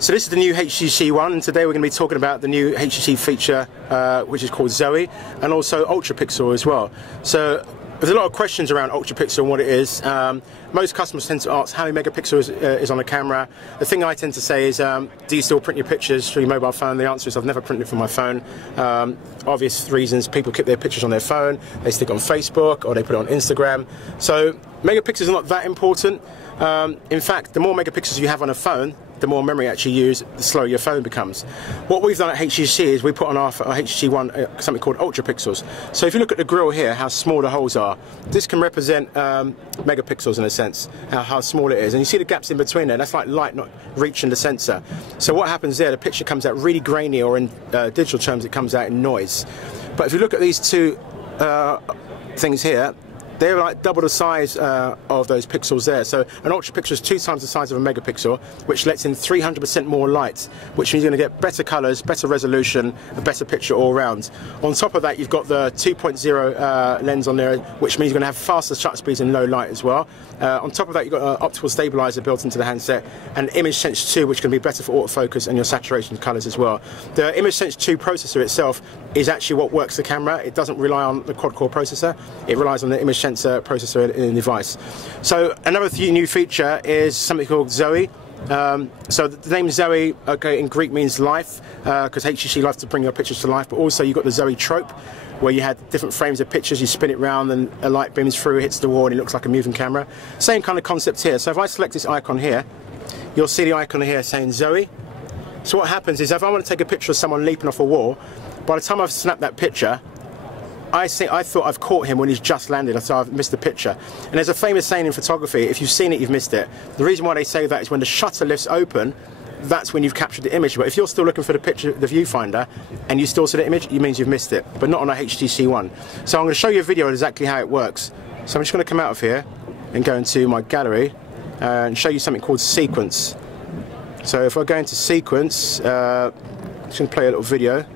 So this is the new HTC One, and today we're going to be talking about the new HTC feature which is called Zoe, and also UltraPixel as well. So there's a lot of questions around UltraPixel and what it is. Most customers tend to ask how many megapixels is on a camera. The thing I tend to say is, do you still print your pictures through your mobile phone? The answer is I've never printed from my phone. Obvious reasons: people keep their pictures on their phone, they stick it on Facebook, or they put it on Instagram. So megapixels are not that important. In fact, the more megapixels you have on a phone, the more memory you actually use, the slower your phone becomes. What we've done at HTC is we put on our HTC One something called UltraPixels. So if you look at the grill here, how small the holes are, this can represent megapixels in a sense, how small it is. And you see the gaps in between there, that's like light not reaching the sensor. So what happens there, the picture comes out really grainy, or in digital terms it comes out in noise. But if you look at these two things here, they're like double the size of those pixels there. So an UltraPixel is 2 times the size of a megapixel, which lets in 300% more light, which means you're going to get better colours, better resolution, a better picture all round. On top of that, you've got the 2.0 lens on there, which means you're going to have faster shutter speeds in low light as well. On top of that, you've got an optical stabilizer built into the handset, and Image Sense 2, which can be better for autofocus and your saturation colours as well. The Image Sense 2 processor itself is actually what works the camera. It doesn't rely on the quad-core processor. It relies on the image sensor processor in the device. So another new feature is something called Zoe. So the name Zoe, okay, in Greek means life, because HTC loves to bring your pictures to life, but also you've got the Zoe trope, where you had different frames of pictures, you spin it round and a light beams through, hits the wall, and it looks like a moving camera. Same kind of concept here. So if I select this icon here, you'll see the icon here saying Zoe. So what happens is, if I want to take a picture of someone leaping off a wall, by the time I've snapped that picture, I thought I've caught him when he's just landed, so I've missed the picture. And there's a famous saying in photography: if you've seen it, you've missed it. The reason why they say that is when the shutter lifts open, that's when you've captured the image. But if you're still looking for the picture, the viewfinder, and you still see the image, it means you've missed it, but not on a HTC One. So I'm going to show you a video of exactly how it works. So I'm just going to come out of here and go into my gallery and show you something called sequence. So if I go into sequence, I'm just going to play a little video.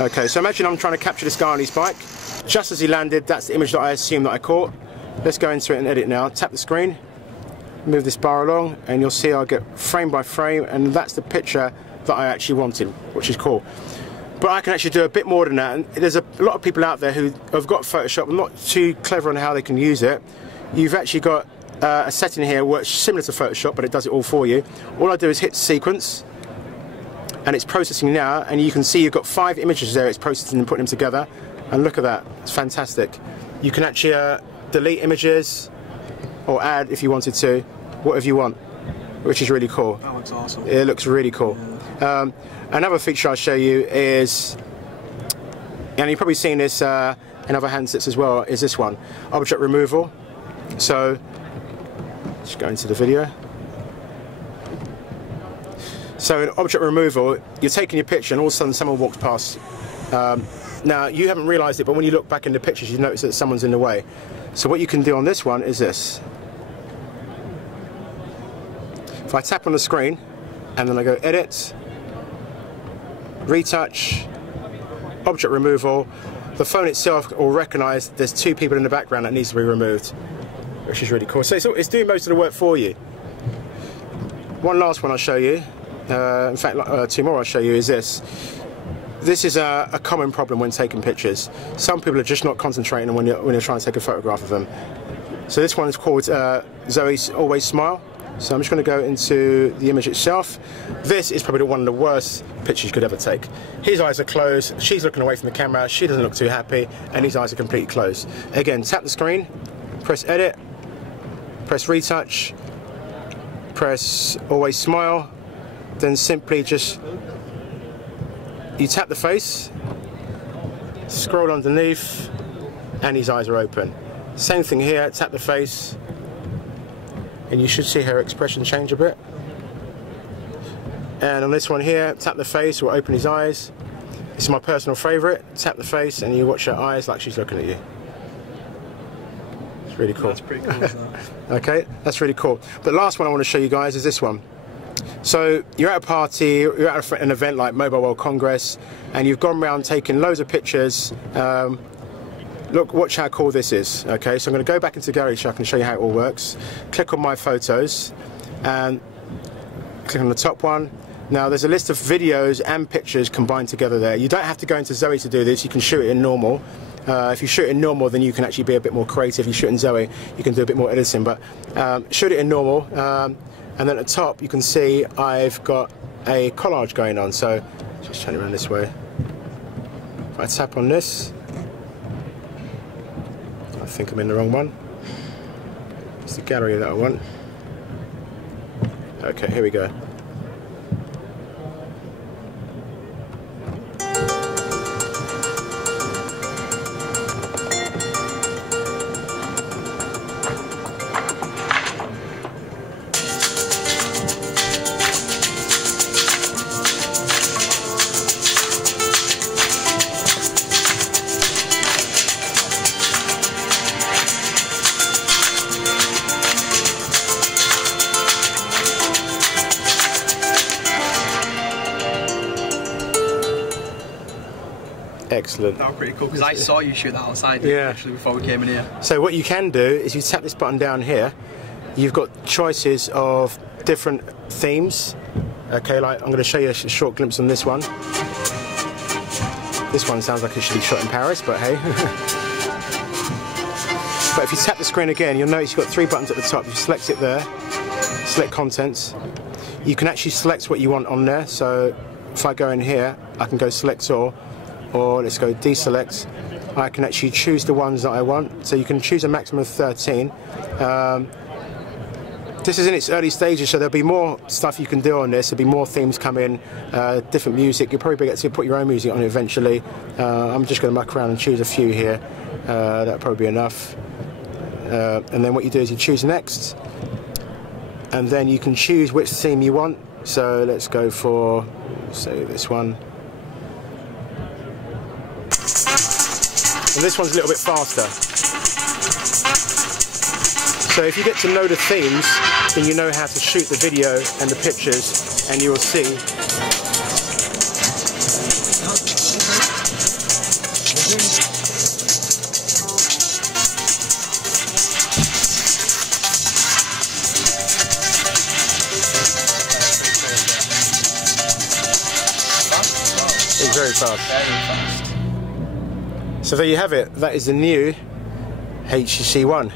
Okay, so imagine I'm trying to capture this guy on his bike. Just as he landed, that's the image that I assume that I caught. Let's go into it and edit now. Tap the screen, move this bar along, and you'll see I'll get frame by frame, and that's the picture that I actually wanted, which is cool. But I can actually do a bit more than that, and there's a lot of people out there who have got Photoshop and not too clever on how they can use it. You've actually got a setting here which is similar to Photoshop, but it does it all for you. All I do is hit sequence, and it's processing now, and you can see you've got 5 images there. It's processing and putting them together, and look at that, it's fantastic. You can actually delete images or add, if you wanted to, whatever you want, which is really cool. That looks awesome. It looks really cool. Yeah. Another feature I'll show you is, and you've probably seen this in other handsets as well, is this one, object removal. So let's go into the video. So in object removal, you're taking your picture and all of a sudden someone walks past. Now you haven't realised it, but when you look back in the pictures you notice that someone's in the way. So what you can do on this one is this. If I tap on the screen and then I go edit, retouch, object removal, the phone itself will recognise there's 2 people in the background that needs to be removed, which is really cool. So it's doing most of the work for you. One last one I'll show you. In fact, 2 more I'll show you is this. This is a common problem when taking pictures. Some people are just not concentrating on when you're trying to take a photograph of them. So this one is called Zoe Always Smile. So I'm just going to go into the image itself. This is probably one of the worst pictures you could ever take. His eyes are closed, she's looking away from the camera, she doesn't look too happy, and his eyes are completely closed. Again, tap the screen, press edit, press retouch, press Always Smile, then simply just, you tap the face, scroll underneath, and his eyes are open. Same thing here, tap the face, and you should see her expression change a bit. And on this one here, tap the face, will open his eyes. This is my personal favourite. Tap the face and you watch her eyes like she's looking at you. It's really cool. That's pretty cool, isn't it? Okay, that's really cool. The last one I want to show you guys is this one. So you're at a party, you're at an event like Mobile World Congress, and you've gone around taking loads of pictures. Look, watch how cool this is. Okay, so I'm going to go back into gallery so I can show you how it all works. Click on my photos, and Click on the top one. Now there's a list of videos and pictures combined together there. You don't have to go into Zoe to do this, you can shoot it in normal. If you shoot in normal, then you can actually be a bit more creative. You shoot in Zoe, you can do a bit more editing, but shoot it in normal. And then at the top you can see I've got a collage going on, so just turn it around this way. If I tap on this, I think I'm in the wrong one. It's the gallery that I want. Okay, here we go. Excellent. That was pretty cool because I saw you shoot that outside actually before we came in here. So what you can do is you tap this button down here, you've got choices of different themes. Okay, like I'm going to show you a short glimpse on this one. This one sounds like it should be shot in Paris, but hey. But if you tap the screen again, you'll notice you've got 3 buttons at the top. You select it there, select contents. You can actually select what you want on there. So if I go in here, I can go select all. Or let's go deselect. I can actually choose the ones that I want. So you can choose a maximum of 13. This is in its early stages, so there'll be more stuff you can do on this. There'll be more themes come in, different music. You'll probably get to put your own music on it eventually. I'm just going to muck around and choose a few here. That'll probably be enough. And then what you do is you choose next. And then you can choose which theme you want. So let's go for, say, this one. And this one's a little bit faster. So if you get to know the themes, then you know how to shoot the video and the pictures, and you will see. It's very fast. Very fast. So there you have it. That is the new HTC One.